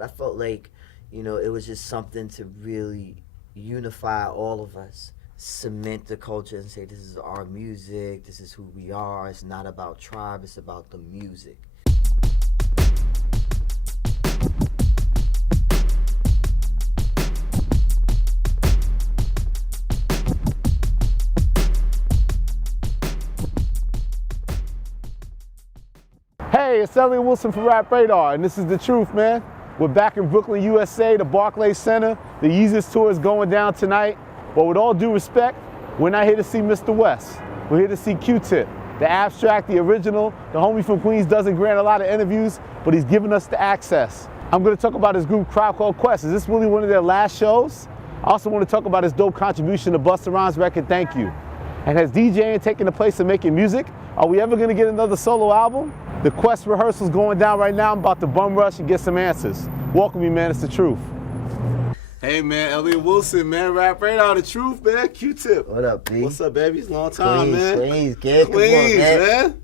But I felt like, it was just something to really unify all of us, cement the culture and say, this is our music, this is who we are. It's not about tribe, it's about the music. Hey, it's Elliott Wilson from Rap Radar, and this is The Truth, man. We're back in Brooklyn, USA, the Barclays Center. The Yeezus tour is going down tonight. But with all due respect, we're not here to see Mr. West. We're here to see Q-Tip, the abstract, the original. The homie from Queens doesn't grant a lot of interviews, but he's giving us the access. I'm going to talk about his group, Crowd Called Quest. Is this really one of their last shows? I also want to talk about his dope contribution to Busta Rhymes' record, Thank You. And has DJing taken the place of making music? Are we ever going to get another solo album? The Quest rehearsal's going down right now. I'm about to bum rush and get some answers. Welcome me, man. It's The Truth. Hey, man. Elliott Wilson, man. Rap Radar, The Truth, man. Q-Tip. What up, B? What's up, baby? It's a long time, man. Queens, kid. Queens, man.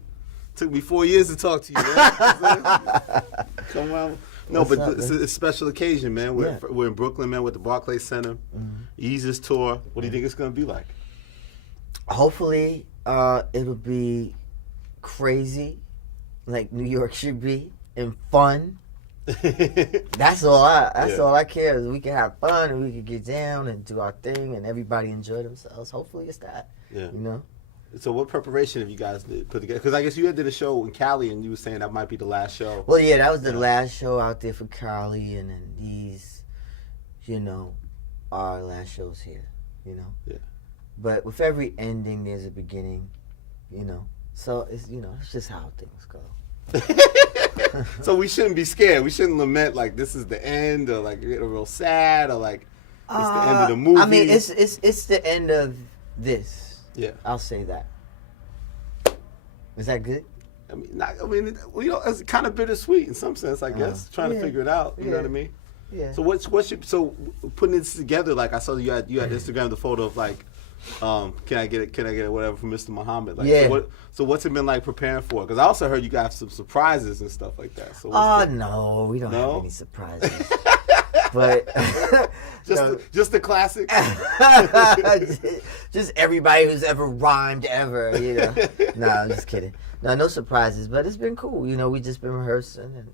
Took me 4 years to talk to you, man. Come on. No, What's but up, it's a special occasion, man. We're in Brooklyn, man, with the Barclays Center. Yeezus tour. What do you think it's going to be like? Hopefully, it'll be crazy, like New York should be, and fun. That's all I care is we can have fun and we can get down and do our thing and everybody enjoy themselves. Hopefully it's that. Yeah. You know? So what preparation have you guys put together? Because I guess you did a show in Cali and you were saying that might be the last show. Well, yeah, that was the last show out there for Cali, and then these, are our last shows here, Yeah. But with every ending, there's a beginning, So it's, it's just how things go. So we shouldn't be scared. We shouldn't lament like this is the end, or like get real sad, or like it's the end of the movie. I mean, it's the end of this. Yeah, I'll say that. Is that good? It's kind of bittersweet in some sense, I guess. Trying to figure it out. You know what I mean? Yeah. So so putting this together, like I saw you had Instagram the photo of like. Can I get it? Whatever from Mr. Muhammad. Like, yeah. So what's it been like preparing for? Because I also heard you got some surprises and stuff like that. So no, we don't have any surprises. But just the classic. just everybody who's ever rhymed ever. No, I'm just kidding. No surprises. But it's been cool. We just been rehearsing and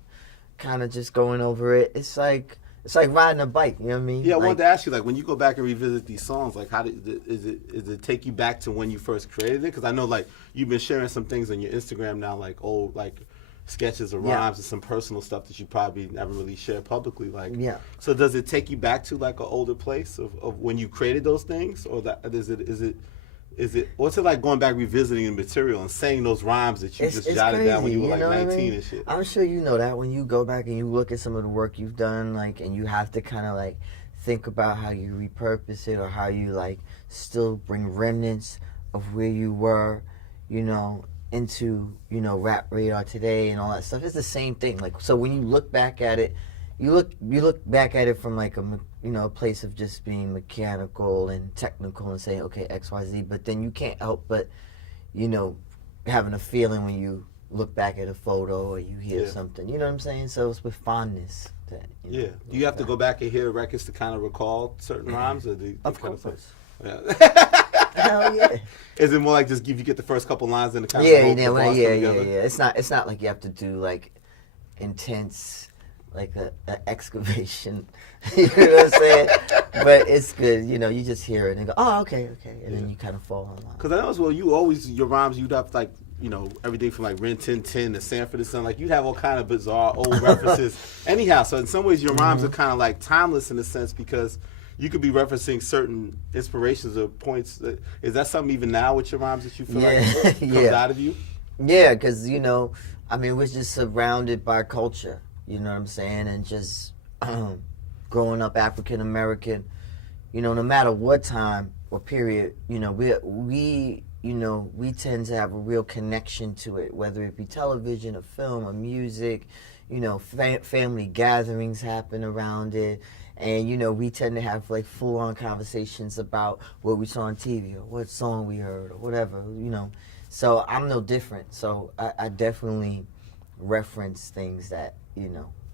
kind of just going over it. It's like riding a bike, you know what I mean? Yeah, I wanted to ask you, like, when you go back and revisit these songs, like, how is it take you back to when you first created it? Because I know, like, you've been sharing some things on your Instagram now, like old, like, sketches or rhymes and some personal stuff that you probably never really shared publicly. Like, so does it take you back to, like, an older place of when you created those things? Or is it what's it like going back revisiting the material and saying those rhymes that you just jotted crazy, down when you were like 19 I mean? and shit? I'm sure you know that when you go back and you look at some of the work you've done, like, and you have to kind of like think about how you repurpose it or how you like still bring remnants of where you were, into Rap Radar today and all that stuff. It's the same thing. Like, so when you look back at it, you look back at it from like a place of just being mechanical and technical and saying, okay, X, Y, Z, but then you can't help but, having a feeling when you look back at a photo or you hear something, you know what I'm saying? So it's with fondness that, Do you have to go back and hear records to kind of recall certain rhymes? Or of course. Hell yeah. Is it more like just if you get the first couple lines and the kind of It's not like you have to do like intense, like a excavation, you know what I'm saying? But it's good, you just hear it and go, oh, okay, and then you kind of fall in line. Because I know as well, your rhymes, you'd have like, everything from like Rin Tin Tin to Sanford and Son, like you'd have all kind of bizarre old references. Anyhow, so in some ways your rhymes are kind of like timeless in a sense because you could be referencing certain inspirations or points. Is that something even now with your rhymes that you feel like comes out of you? Yeah, because, we're just surrounded by culture. You know what I'm saying? And just growing up African American, no matter what time or period, we tend to have a real connection to it, whether it be television or film or music, family gatherings happen around it. And, we tend to have like full on conversations about what we saw on TV or what song we heard or whatever, So I'm no different. So I definitely reference things that,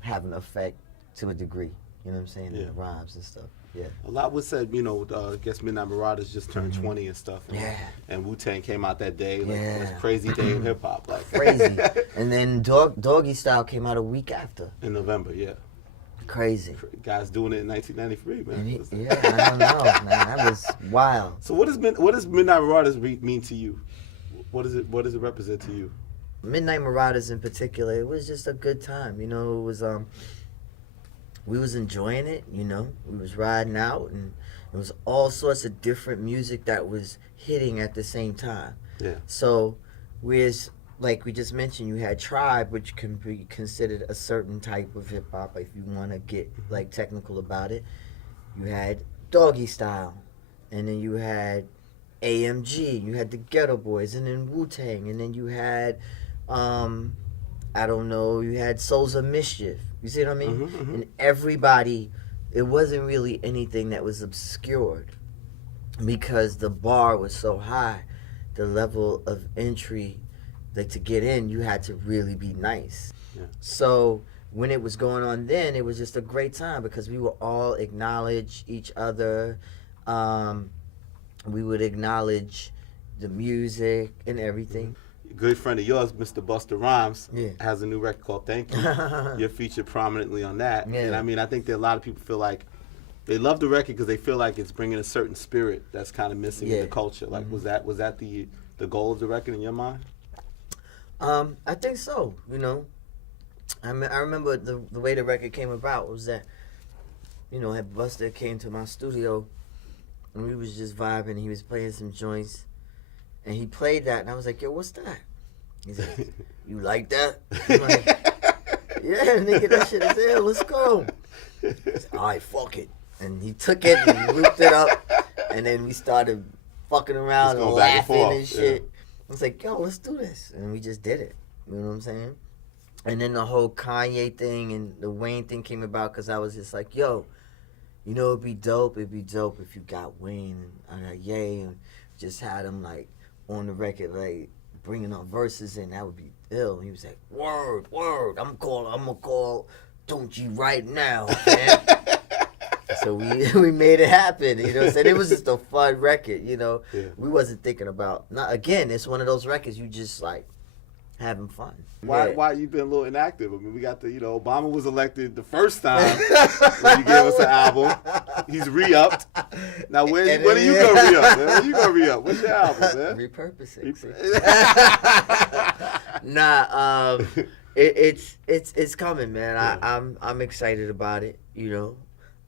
have an effect to a degree. You know what I'm saying? Yeah. And the rhymes and stuff. Yeah. A lot was said, you know, I guess Midnight Marauders just turned 20 and stuff. And, Yeah. And Wu-Tang came out that day. Like, Yeah. It's a crazy day in hip hop. Like Crazy. And then Doggy Style came out a week after. in November, yeah. Crazy. Guys doing it in 1993, man. Yeah, I don't know, man. That was wild. So what does Midnight Marauders mean to you? What does it represent to you? Midnight Marauders in particular, it was just a good time. You know, it was we was enjoying it, you know. We was riding out, and it was all sorts of different music that was hitting at the same time. Yeah. So, whereas, like we just mentioned, you had Tribe, which can be considered a certain type of hip hop, if you want to get like technical about it. You had Doggy Style, and then you had AMG, you had the Ghetto Boys, and then Wu-Tang, and then you had, I don't know, you had Souls of Mischief. You see what I mean? And everybody, it wasn't really anything that was obscured because the bar was so high. The level of entry, like to get in, you had to really be nice. Yeah. So when it was going on then, it was just a great time because we would all acknowledge each other. We would acknowledge the music and everything. Good friend of yours, Mr. Busta Rhymes, Yeah. has a new record called Thank You. You're featured prominently on that. Yeah. And I mean, I think that a lot of people feel like they love the record because they feel like it's bringing a certain spirit that's kind of missing in the culture. Like, was that the goal of the record in your mind? I think so, you know. I remember the way the record came about was that, you know, Busta came to my studio and we was just vibing. He was playing some joints and he played that and I was like, yo, what's that? He's like, you like that? I'm like, yeah, nigga, that shit is there. Let's go. He said, all right, fuck it. And he took it and he looped it up and then we started fucking around and laughing and shit. Yeah. I was like, yo, let's do this. And we just did it. You know what I'm saying? And then the whole Kanye thing and the Wayne thing came about because I was just like, yo, you know, it'd be dope if you got Wayne and I got Ye and just had him, like, on the record, like, bringing up verses in. That would be ill. And he was like, word, I'm gonna call Don't You right now, man. So we made it happen, you know what I'm saying? It was just a fun record, you know. Yeah. We wasn't thinking about, again, it's one of those records you just, like, having fun. Why you been a little inactive? I mean, we got Obama was elected the first time when you gave us an album. He's re-upped. Now when are you gonna re-up, man? When you gonna re-up? What's your album, man? Repurposing. Nah, it's coming, man. Yeah. I'm excited about it, you know.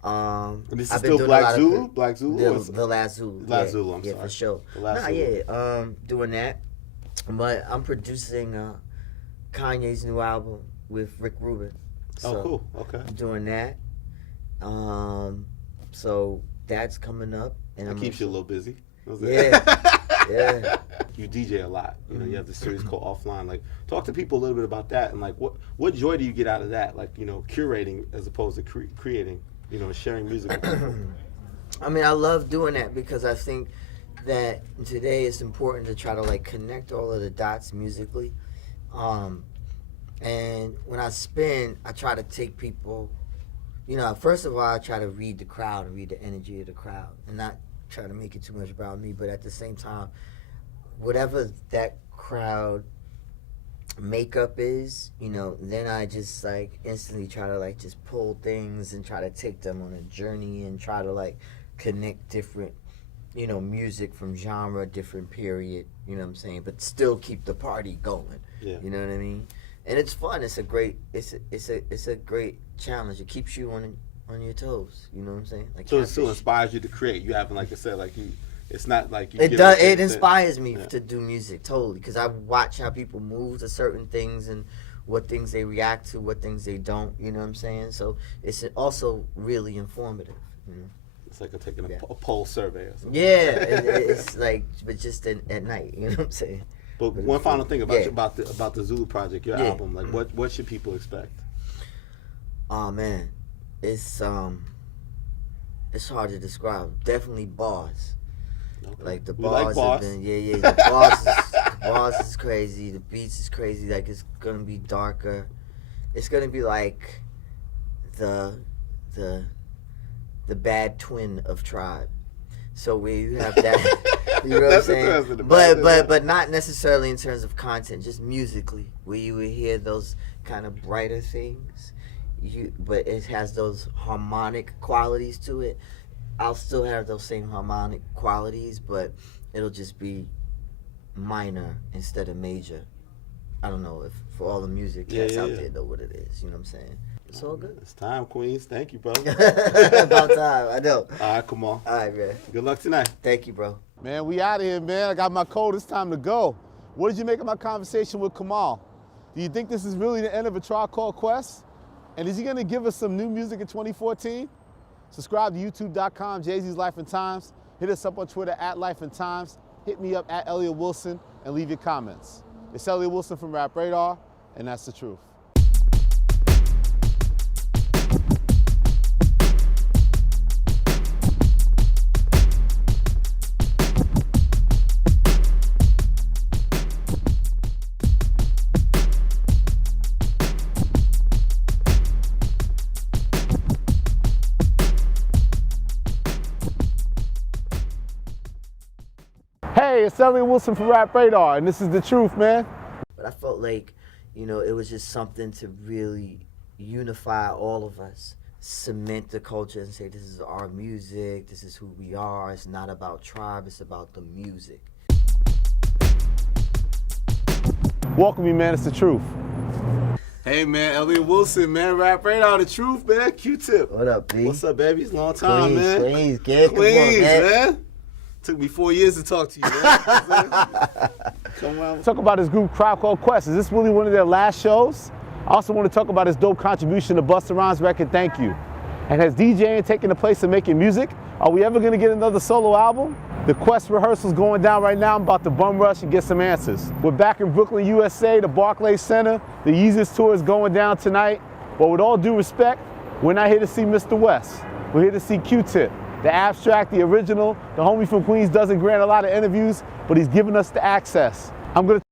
And this is I've been still doing Black a Zulu? lot of Black Zulu? the Last Zulu. Last Zulu, I'm yeah, sorry. for sure. The Last Zulu. Yeah, doing that. But I'm producing Kanye's new album with Rick Rubin. So Oh, cool. Okay. I'm doing that. So that's coming up. And That keeps you a little busy. Yeah. Yeah. You DJ a lot. You know, you have this series called Offline. Like, talk to people a little bit about that and like what joy do you get out of that? Like, you know, curating as opposed to creating, you know, sharing music with people. I mean, I love doing that because I think that today it's important to try to like connect all of the dots musically. And when I spin, I try to take people, you know, first of all, I try to read the crowd and read the energy of the crowd and not try to make it too much about me, but at the same time, whatever that crowd makeup is, you know, then I just like instantly try to like just pull things and try to take them on a journey and try to like connect different, you know, music from genre, different period, you know what I'm saying, but still keep the party going. Yeah. You know what I mean? And it's fun. It's a great great challenge. It keeps you on your toes. You know what I'm saying? Like So it still inspires you to create. You haven't, like I said, like it's not like you. It does. It inspires me to do music totally because I watch how people move to certain things and what things they react to, what things they don't. You know what I'm saying? So it's also really informative. You know? It's like taking a poll survey or something. Yeah, it's like, but just at night. You know what I'm saying? But one final thing about the Zulu project, your album. Like, what should people expect? Oh man, it's hard to describe. Definitely bars. Okay. Like the We bars like bars. have been, the bars is crazy. The beats is crazy. Like it's gonna be darker. It's gonna be like the bad twin of Tribe. So where you have that, you know what I'm saying? But not necessarily in terms of content, just musically, where you would hear those kind of brighter things. But it has those harmonic qualities to it. I'll still have those same harmonic qualities, but it'll just be minor instead of major. I don't know if for all the music cats out there know what it is. You know what I'm saying? It's all good. It's time, Queens. Thank you, bro. About time. I know. All right, come on. All right, man. Good luck tonight. Thank you, bro. Man, we out of here, man. I got my code. It's time to go. What did you make of my conversation with Kamal? Do you think this is really the end of a Tribe Called Quest? And is he going to give us some new music in 2014? Subscribe to youtube.com, Jay-Z's Life and Times. Hit us up on Twitter @Life and Times. Hit me up @Elliott Wilson and leave your comments. It's Elliott Wilson from Rap Radar, and that's the truth. Hey, it's Elliott Wilson from Rap Radar, and this is the truth, man. But I felt like, you know, it was just something to really unify all of us, cement the culture and say this is our music, this is who we are. It's not about Tribe, it's about the music. Welcome me, man, it's the truth. Hey, man, Elliott Wilson, man, Rap Radar, the truth, man. Q-Tip. What up, B? What's up, baby? It's a long time, man. Queens, kid. Queens, man. Took me 4 years to talk to you, man. Come on. Talk about this group, Tribe Called Quest. Is this really one of their last shows? I also want to talk about his dope contribution to Busta Rhymes' record, Thank You. And has DJing taken the place of making music? Are we ever going to get another solo album? The Quest rehearsal's going down right now. I'm about to bum rush and get some answers. We're back in Brooklyn, USA, the Barclays Center. The Yeezus tour is going down tonight. But with all due respect, we're not here to see Mr. West. We're here to see Q-Tip. The abstract, the original, the homie from Queens doesn't grant a lot of interviews, but he's giving us the access. I'm gonna